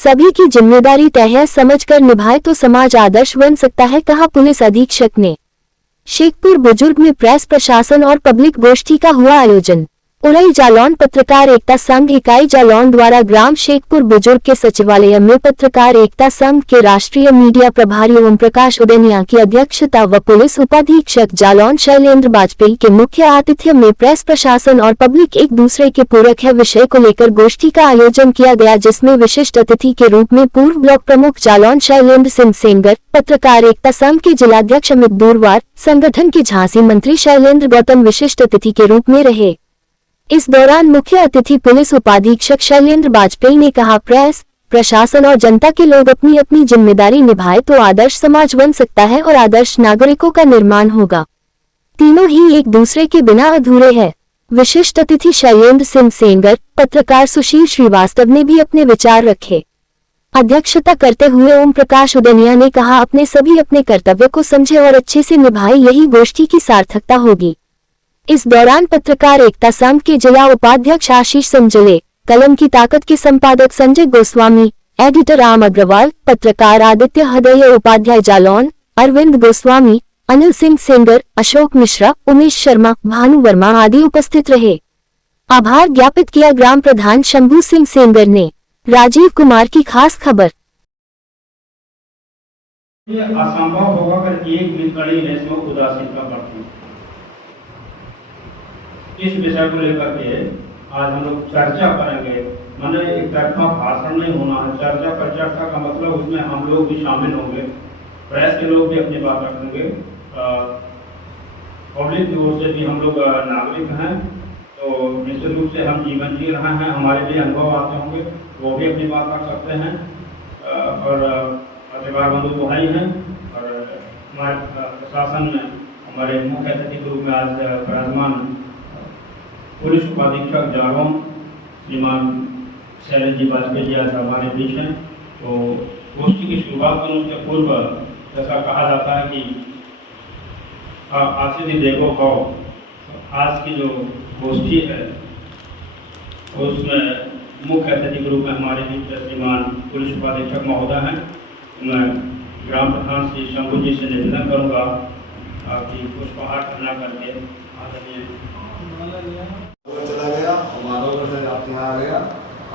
सभी की जिम्मेदारी तय है, समझकर निभाए तो समाज आदर्श बन सकता है, कहा पुलिस अधीक्षक ने। शेखपुर बुजुर्ग में प्रेस प्रशासन और पब्लिक गोष्ठी का हुआ आयोजन। उरई जालौन पत्रकार एकता संघ इकाई जालौन द्वारा ग्राम शेखपुर बुजुर्ग के सचिवालय में पत्रकार एकता संघ के राष्ट्रीय मीडिया प्रभारी ओम प्रकाश उदयनिया की अध्यक्षता व पुलिस उपाधीक्षक जालौन शैलेंद्र वाजपेयी के मुख्य आतिथ्य में प्रेस प्रशासन और पब्लिक एक दूसरे के पूरक है विषय को लेकर गोष्ठी का आयोजन किया गया, जिसमें विशिष्ट अतिथि के रूप में पूर्व ब्लॉक प्रमुख जालौन शैलेंद्र सिंह सेंगर, पत्रकार एकता संघ के जिलाध्यक्ष अमित दूरवार, संगठन के झांसी मंत्री शैलेंद्र गौतम विशिष्ट अतिथि के रूप में रहे। इस दौरान मुख्य अतिथि पुलिस उपाधीक्षक शैलेंद्र वाजपेयी ने कहा, प्रेस प्रशासन और जनता के लोग अपनी अपनी जिम्मेदारी निभाए तो आदर्श समाज बन सकता है और आदर्श नागरिकों का निर्माण होगा। तीनों ही एक दूसरे के बिना अधूरे हैं। विशिष्ट अतिथि शैलेंद्र सिंह सेंगर, पत्रकार सुशील श्रीवास्तव ने भी अपने विचार रखे। अध्यक्षता करते हुए ओम प्रकाश उदयनिया ने कहा, अपने सभी अपने कर्तव्य को समझे और अच्छे से निभाए, यही गोष्ठी की सार्थकता होगी। इस दौरान पत्रकार एकता संघ के जिला उपाध्यक्ष आशीष संजले, कलम की ताकत के संपादक संजय गोस्वामी, एडिटर राम अग्रवाल, पत्रकार आदित्य हृदय उपाध्याय जालौन, अरविंद गोस्वामी, अनिल सिंह सेंगर, अशोक मिश्रा, उमेश शर्मा, भानु वर्मा आदि उपस्थित रहे। आभार ज्ञापित किया ग्राम प्रधान शंभू सिंह सेंगर ने। राजीव कुमार की खास खबर। ये असंभव होगा अगर एक भी कड़ी इसमें उदासीनता बरती। इस विषय को लेकर के आज हम लोग चर्चा करेंगे। माने एक तरफा भाषण नहीं होना है, चर्चा पर चर्चा का मतलब उसमें हम लोग भी शामिल होंगे, प्रेस के लोग भी अपनी बात रखेंगे, पब्लिक की ओर से भी हम लोग नागरिक हैं, तो निश्चित रूप से हम जीवन जी रहे हैं, हमारे भी अनुभव आते होंगे, वो भी अपनी बात रख सकते हैं। और पत्रकार बंधु भाई हैं और हमारे प्रशासन में हमारे मुख्य अतिथि के रूप में आज विराजमान पुलिस उपाधीक्षक जालौन श्रीमान शैलेंद्र जी वाजपेयी जी आज हमारे बीच हैं। तो गोष्ठी की शुरुआत करने से पूर्व जैसा कहा जाता है कि आज से देखो भाव, आज की जो गोष्ठी है उसमें मुख्य अतिथि के रूप में हमारे बीच श्रीमान पुलिस उपाधीक्षक महोदय हैं। मैं ग्राम प्रधान श्री शंभू जी से निवेदन करूँगा कि पुष्पहार अर्पण करके आदरणीय चला गया और माधवगढ़ से आपके यहाँ आ गया।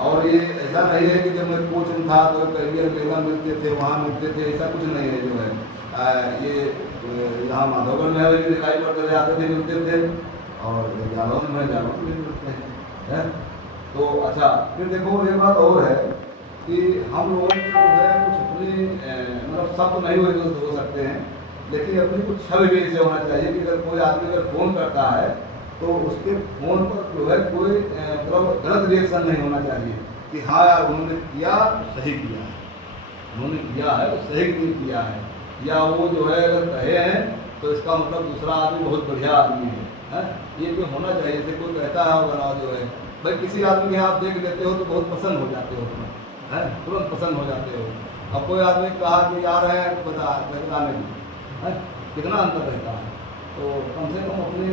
और ये ऐसा नहीं है कि जब मैं कोच में था तो करियर मेला मिलते थे, वहाँ मिलते थे, ऐसा कुछ नहीं है। जो है ये यहाँ माधवगढ़ में भी दिखाई पड़ते थे, आते थे, मिलते थे, और जालौन में जालौन में मिलते हैं। तो अच्छा, फिर देखो एक बात और है कि हम लोगों को जो है कुछ अपनी मतलब सब तो नहीं हो सकते हैं, लेकिन अपनी कुछ छवि भी ऐसे होना चाहिए कि अगर कोई आदमी अगर फ़ोन करता है तो उसके फ़ोन पर जो है कोई मतलब गलत रिएक्शन नहीं होना चाहिए कि हाँ यार उन्होंने किया तो सही किया है, उन्होंने किया है तो सही नहीं किया है, या वो जो है अगर कहे हैं तो इसका मतलब दूसरा आदमी बहुत बढ़िया आदमी है। ये भी होना चाहिए। जैसे कोई कहता है बना जो है भाई किसी आदमी के आप देख लेते हो तो बहुत पसंद हो जाते हो, तुरंत पसंद हो जाते हो। अब कोई आदमी कहा कि यार है बताने की कितना अंतर रहता है। तो कम से कम अपने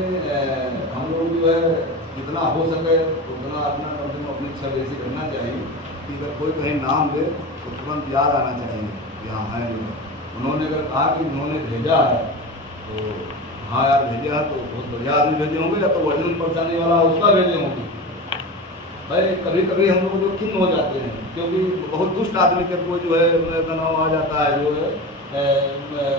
हम लोग जो है जितना हो सके उतना अपना कम से कम अपनी छवि ऐसी करना चाहिए कि अगर कोई कहीं नाम दे तो तुरंत याद आना चाहिए कि हाँ है जो उन्होंने अगर कहा कि उन्होंने भेजा है तो हाँ यार भेजा है तो बहुत बढ़िया आदमी भेजे होंगे, या तो वजन परेशानी वाला उसका भेजे होंगे। भाई कभी कभी हम लोग जो खिन्न हो जाते हैं क्योंकि बहुत दुष्ट आदमी के कोई जो है तनाव आ जाता है, जो है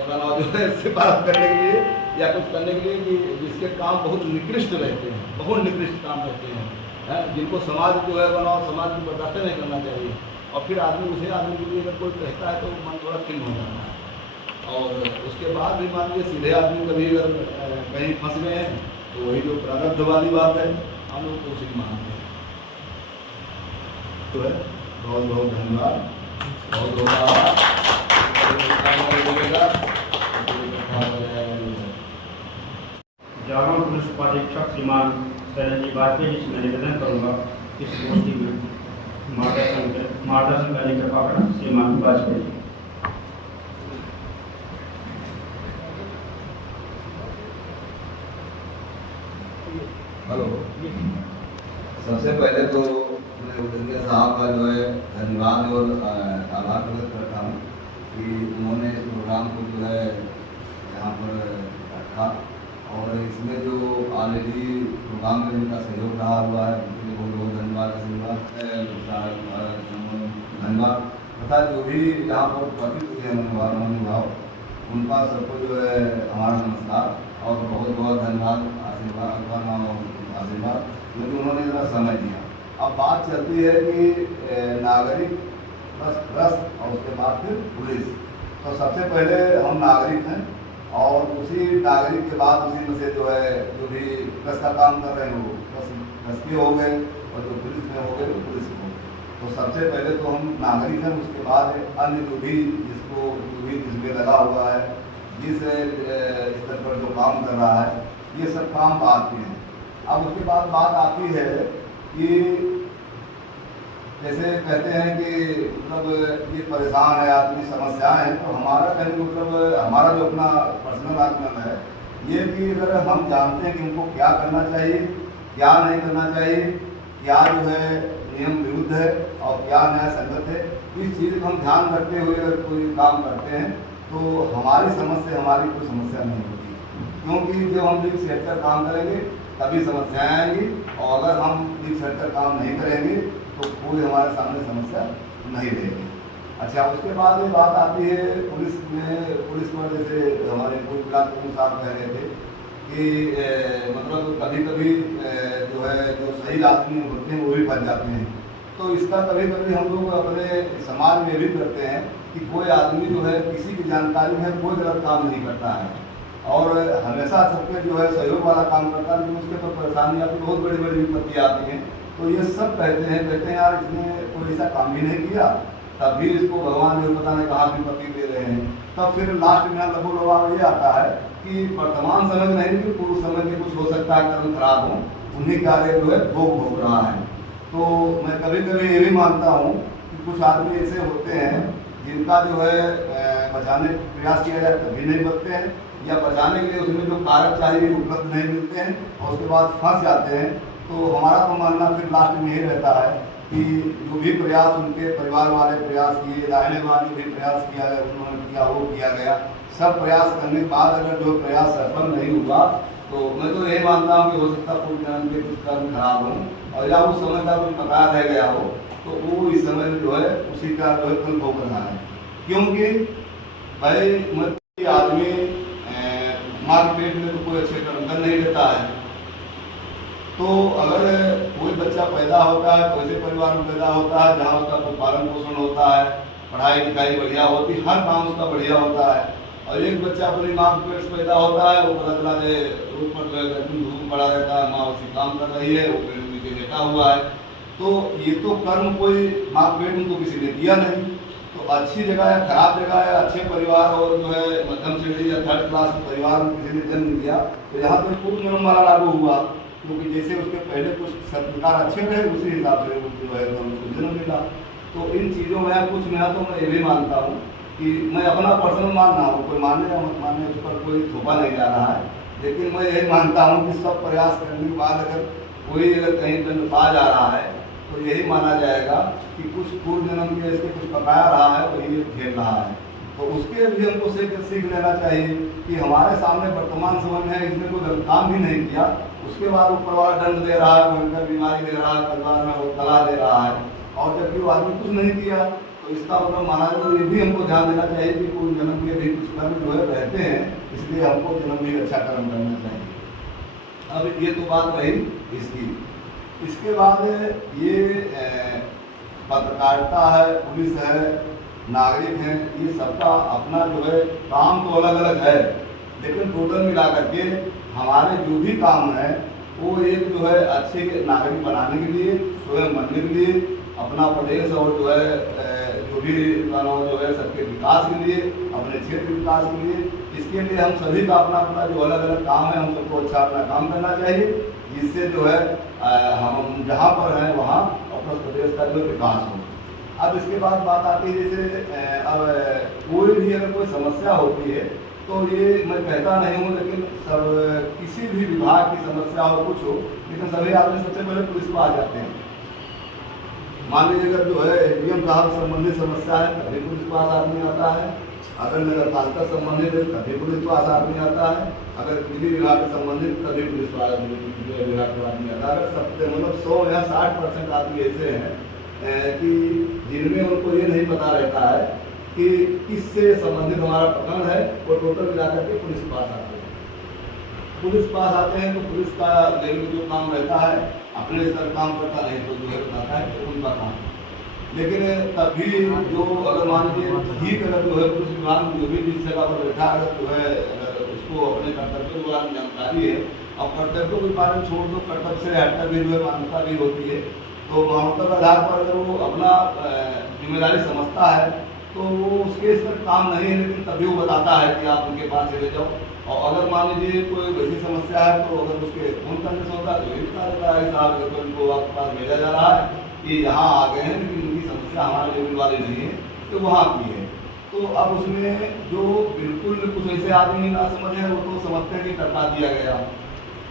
तनाव जो है सिफारिश करने के लिए या कुछ करने के लिए कि जिसके काम बहुत निकृष्ट रहते हैं, बहुत निकृष्ट काम रहते हैं, जिनको समाज जो है बनाओ समाज को बर्दाश्त नहीं करना चाहिए। और फिर आदमी उसे आदमी के लिए अगर कोई कहता है तो मन थोड़ा खिन्न हो जाता है। और उसके बाद भी मान लीजिए सीधे आदमी कभी अगर कहीं फंस गए हैं तो वही जो प्रारब्ध वाली बात है हम लोग को उसी मानते हैं। तो है बहुत बहुत धन्यवाद, बहुत बहुत आभार। जालौन पुलिस उपाधीक्षक श्रीमान शैलेंद्र जी वाजपेयी जी से मैं निवेदन करूँगा इस गोष्ठी में मार्गदर्शन करने के कारण श्रीमान वाजपेयी। हेलो, सबसे पहले तो मैं उदयनिया साहब का जो है धन्यवाद और आभार प्रकट करता हूँ कि उन्होंने इस प्रोग्राम को जो है यहाँ पर रखा और इसमें जो ऑलरेडी प्रोग्राम में जिनका सहयोग रहा हुआ है उनके बहुत बहुत धन्यवाद तथा जो भी यहाँ पर उपस्थित हुए हैं महानुभाव उनका सबको जो है हमारा नमस्कार और बहुत बहुत धन्यवाद आशीर्वाद क्योंकि उन्होंने ज़रा समय दिया। अब बात चलती है कि नागरिक बस ट्रस्ट और उसके बाद फिर पुलिस। तो सबसे पहले हम नागरिक हैं और उसी नागरिक के बाद उसी में से जो है जो भी प्रेस का काम कर रहे हैं वो प्रेस के हो गए और जो पुलिस में हो गए वो पुलिस में हो गए। तो सबसे पहले तो हम नागरिक हैं, उसके बाद अन्य जो भी जिसमें लगा हुआ है जिस स्तर पर जो काम कर रहा है ये सब काम बात के हैं। अब उसके बाद बात आती है कि जैसे कहते हैं कि मतलब ये परेशान है आदमी, समस्याएं हैं, तो हमारा कहने मतलब हमारा जो अपना पर्सनल आर्गुमेंट है ये कि अगर हम जानते हैं कि उनको क्या करना चाहिए क्या नहीं करना चाहिए, क्या जो है नियम विरुद्ध है और क्या न्याय संगत है, इस चीज़ को हम ध्यान रखते हुए अगर कोई काम करते हैं तो हमारी समझ से हमारी कोई समस्या नहीं होती, क्योंकि जब हम लीक से हटकर काम करेंगे तभी समस्याएं आएंगी और अगर हम लीक से हटकर काम नहीं करेंगे तो कोई हमारे सामने समस्या नहीं रहेगी। अच्छा, उसके बाद ये बात आती है पुलिस में जैसे हमारे कोई ब्लॉक साहब कह रहे थे कि मतलब कभी कभी जो है जो सही आदमी होते हैं वो भी फंस जाते हैं। तो इसका कभी कभी हम लोग अपने समाज में भी करते हैं कि कोई आदमी जो है किसी की जानकारी में कोई गलत काम नहीं करता है और हमेशा सबके जो है सहयोग वाला काम करता है, लेकिन उसके ऊपर परेशानी आती है, बहुत बड़ी बड़ी विपत्तियाँ आती हैं। तो ये सब कहते हैं यार इसने कोई ऐसा काम भी नहीं किया तब भी इसको भगवान जो पता नहीं कहाँ विपत्ति दे रहे हैं। तब फिर लास्ट में लघु लवाब ये आता है कि वर्तमान समय में नहीं कि पूर्व समय में कुछ हो सकता है कर्म खराब हो, उन्हीं कार्य जो है भोग रहा है। तो मैं कभी कभी ये भी मानता हूँ कि कुछ आदमी ऐसे होते हैं जिनका जो है बचाने का प्रयास किया जाए तभी नहीं बचते हैं या बचाने के लिए उसमें जो कारक चाहिए उपलब्ध नहीं मिलते हैं और उसके बाद फंस जाते हैं। तो हमारा तो मानना फिर लास्ट में यही रहता है कि जो भी प्रयास उनके परिवार वाले प्रयास किए, दाहिने वाले भी प्रयास किया है उन्होंने किया वो किया गया, सब प्रयास करने के बाद अगर जो प्रयास सफल नहीं हुआ तो मैं तो यही मानता हूँ कि हो सकता है के कुछ कर्म खराब हो और या उस समय का कोई पता रह गया हो तो वो इस समय में जो है उसी का जो है फल भोग रहा है। क्योंकि भाई आदमी माँ के पेट में तो कोई अच्छे कर्म कर नहीं लेता है। तो अगर कोई बच्चा पैदा होता है तो ऐसे परिवार में पैदा होता है जहाँ उसका कोई पालन पोषण होता है, पढ़ाई लिखाई बढ़िया होती, हर काम उसका बढ़िया होता है, और एक बच्चा अपनी माँ के पेट से पैदा होता है वो पता चला जे रूप पर धूप पड़ा रहता है, माँ उसी काम कर रही है, वो पेड़ नीचे लेटा हुआ है। तो ये तो कर्म कोई माँ के पेट में तो किसी ने किया नहीं। तो अच्छी जगह है खराब जगह है, अच्छे परिवार और जो है मध्यम श्रेणी या थर्ड क्लास के परिवार में किसी ने जन्म लिया तो यहाँ पर पूर्ण नियम वाला लागू हुआ, क्योंकि जैसे उसके पहले कुछ संस्कार अच्छे रहे उसी हिसाब से जो है उसको जन्म मिला। तो इन चीज़ों में कुछ में तो मैं ये भी मानता हूँ कि मैं अपना पर्सनल मान रहा हूँ, कोई माने या मत माने उस पर कोई थोपा नहीं जा रहा है, लेकिन मैं यही मानता हूँ कि सब प्रयास करने के बाद अगर कहीं दंड पा जा रहा है तो यही माना जाएगा कि कुछ पूर्व जन्म के इसके कुछ पकाया रहा है वही झेल रहा है। तो उसके भी हमको सीख लेना चाहिए कि हमारे सामने वर्तमान समय में इसने कोई गलत काम भी नहीं किया, उसके बाद ऊपर वाला दंड दे रहा है, भयंकर बीमारी दे रहा है, परिवार में वो तला दे रहा है, और जबकि वो आदमी कुछ नहीं किया। तो इसका मतलब माना जाए तो ये भी हमको ध्यान देना चाहिए कि पूर्व जन्म के भी कुछ कर्म जो है रहते हैं, इसलिए हमको जन्म भी अच्छा कर्म करना चाहिए। अब ये तो बात रही इसकी। इसके बाद ये पत्रकारिता है, पुलिस है, नागरिक हैं, ये सबका अपना जो है काम तो अलग अलग है, लेकिन टोटल मिला करके हमारे जो भी काम है वो एक जो है अच्छे नागरिक बनाने के लिए, स्वयं बनने के लिए, अपना प्रदेश और जो है जो भी जो है सबके विकास के लिए, अपने क्षेत्र के विकास के लिए, इसके लिए हम सभी का अपना अपना जो अलग अलग काम है हम सबको अच्छा अपना काम करना चाहिए, जिससे जो है हम जहाँ पर हैं वहाँ अपना प्रदेश का जो विकास हो। अब इसके बाद बात आती है जैसे अब कोई भी अगर कोई समस्या होती है तो ये मैं कहता नहीं हूँ, लेकिन सब किसी भी विभाग की समस्या हो कुछ हो, लेकिन सभी आदमी सबसे पहले पुलिस को आ जाते हैं मान लीजिए अगर जो है एडीएम साहब संबंधित समस्या है तभी पुलिस पास आदमी आता है, अगर नगर पालिका संबंधित है तभी पुलिस पास आदमी आता है, अगर बिजली विभाग से संबंधित तभी पुलिस विभाग का आदमी आता है। अगर सबसे मतलब 100 या 60% आदमी ऐसे हैं कि जिनमें उनको ये नहीं पता रहता है कि किससे संबंधित हमारा प्रकरण है, वो टोटल मिला करके पुलिस पास आते हैं। पुलिस पास आते हैं तो पुलिस का लेवल जो काम रहता है अपने स्तर काम करता, नहीं तो जो है बताता है तो उनका काम। लेकिन तभी जो अगर मान लीजिए ठीक अगर जो है पुलिस विभाग जो भी जिस जगह पर बैठा अगर जो है अगर उसको अपने कर्तव्य के बारे में जानकारी है और कर्तव्यों के बारे में छोड़ दो, कर्तव्य से हटकर भी जो है मान्यता भी होती है, तो मान्यता के आधार पर अगर वो अपना जिम्मेदारी समझता है तो वो उसके स्तर काम नहीं है, लेकिन तभी वो बताता है कि आप उनके पास चले जाओ। और अगर मान लीजिए कोई वैसी समस्या है तो अगर उसके फोन करने से होता है तो ये बता देता है साहब अगर उनको आपके पास भेजा जा रहा है कि यहाँ आ गए हैं लेकिन उनकी समस्या हमारे लेवल वाली नहीं है तो वहाँ की है। तो अब उसमें जो बिल्कुल कुछ ऐसे आदमी ना समझे वो तो समझते हैं कि टरका दिया गया,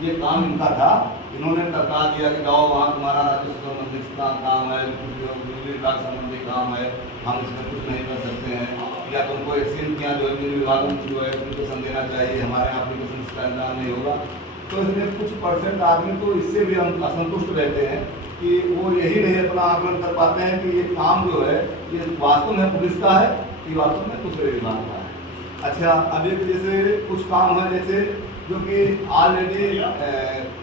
ये काम इनका था, इन्होंने टरका दिया कि जाओ वहाँ तुम्हारा राजस्व संबंधित काम है, बिजली विभाग संबंधी काम है, हम इसमें कुछ नहीं कर सकते हैं, या तुमको एक्सचेंज किया जो बिजली विभाग में जो है एप्लीकेशन देना चाहिए, हमारे यहाँ एप्लीकेशन इसका इंतजाम नहीं होगा। तो इसमें कुछ परसेंट आदमी तो इससे भी हम असंतुष्ट रहते हैं कि वो यही नहीं अपना आकलन कर पाते हैं कि ये काम जो है ये वास्तव में पुलिस का है कि वास्तव में दूसरे विभाग का है। अच्छा, अब एक जैसे कुछ काम है जैसे जो कि ऑलरेडी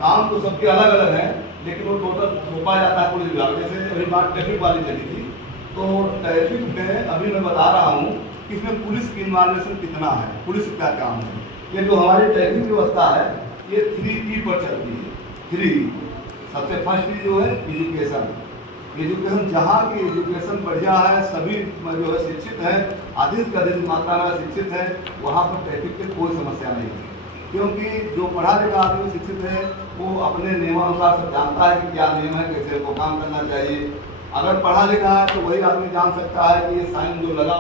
काम तो सबके अलग अलग है लेकिन वो टोटल थोपा जाता है पुलिस विभाग। जैसे अभी बात ट्रैफिक वाली चली थी, तो ट्रैफिक में अभी मैं बता रहा हूँ कि इसमें पुलिस की इन्वॉल्वेशन कितना है, पुलिस का काम है। ये जो हमारी ट्रैफिक व्यवस्था है ये 3E पर चलती है। 3E सबसे फर्स्ट जो है एजुकेशन, जहाँ की एजुकेशन बढ़िया है, सभी जो है शिक्षित है, अधिक से अधिक मात्रा में शिक्षित है, वहाँ पर ट्रैफिक की कोई समस्या नहीं है। क्योंकि जो पढ़ा लिखा आदमी शिक्षित है वो अपने नियमानुसार सब जानता है कि क्या नियम है, कैसे वो काम करना चाहिए। अगर पढ़ा लिखा है तो वही आदमी जान सकता है कि ये साइन जो लगा